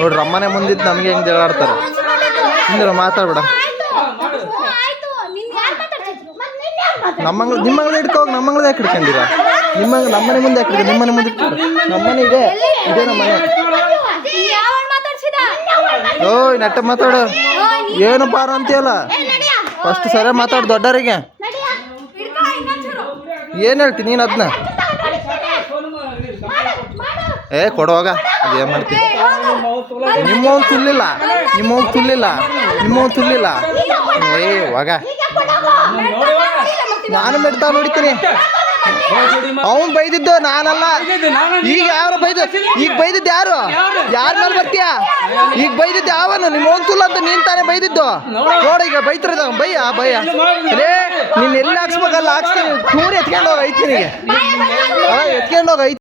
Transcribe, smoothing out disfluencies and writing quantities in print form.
ನೋಡ್ರಿ ಅಮ್ಮನೆ ಮುಂದಿದ್ದು ನಮಗೆ ಹೆಂಗೆ ಜಗಳ ಆಡ್ತಾರೆ. ಹಿಂದಿರ ಮಾತಾಡ್ಬೇಡ. ನಿಮ್ಮಂಗ್ಳು ಹಿಡ್ಕೋಗಿ ನಮ್ಮಂಗ್ಳು ಯಾಕೆ ಹಿಡ್ಕೊಂಡಿರ? ನಮ್ಮನೆ ಮುಂದೆ ಯಾಕೆ ಹಿಡ್ಕೊಂಡು ನಿಮ್ಮನೆ ಮುಂದೆ ನಮ್ಮನೆ ಇದೆ ನಮ್ಮನೆ. ಓಯ್ ನೆಟ್ಟ ಮಾತಾಡು. ಏನು ಪಾರ ಅಂತೀಯಲ್ಲ ಫಸ್ಟ್ ಸರಿ ಮಾತಾಡು ದೊಡ್ಡವರಿಗೆ. ಏನು ಹೇಳ್ತೀನಿ ನೀನು ಅದನ್ನ? ಕೊಡುವಾಗ ಅದೇನು ಮಾಡ್ತೀನಿ? ನಿಮ್ಮವ್ನು ತುಲ್ಲಿಲ್ಲ ಹೋಗ. ನಾನು ಮೆಡ್ತಾ ನೋಡಿತೀನಿ. ಅವನು ಬೈದಿದ್ದು ನಾನಲ್ಲ. ಈಗ ಯಾರು ಬೈದಿದ್ದು ಯಾರು ಮೇಲೆ ಬರ್ತೀಯ? ಈಗ ಬೈದಿದ್ದು ಯಾವನು? ನಿಮ್ಮವ್ನು ತುಲ್ಲ ಅಂತ ನೀನ್ ತಾನೇ ಬೈದಿದ್ದು. ನೋಡಿ ಈಗ ಬೈತಿರೋದ ಭಯ ಅದೇ ನೀನ್ ಎಲ್ಲಿ ಹಾಕ್ಸ್ಬೇಕಲ್ಲ ಹಾಕ್ಸ್ತೀನಿ. ಚೂರು ಎತ್ಕೊಂಡು ಹೋಗ ಐತಿ ನಿನಗೆ. ಎತ್ಕೊಂಡು ಹೋಗ ಐತಿ.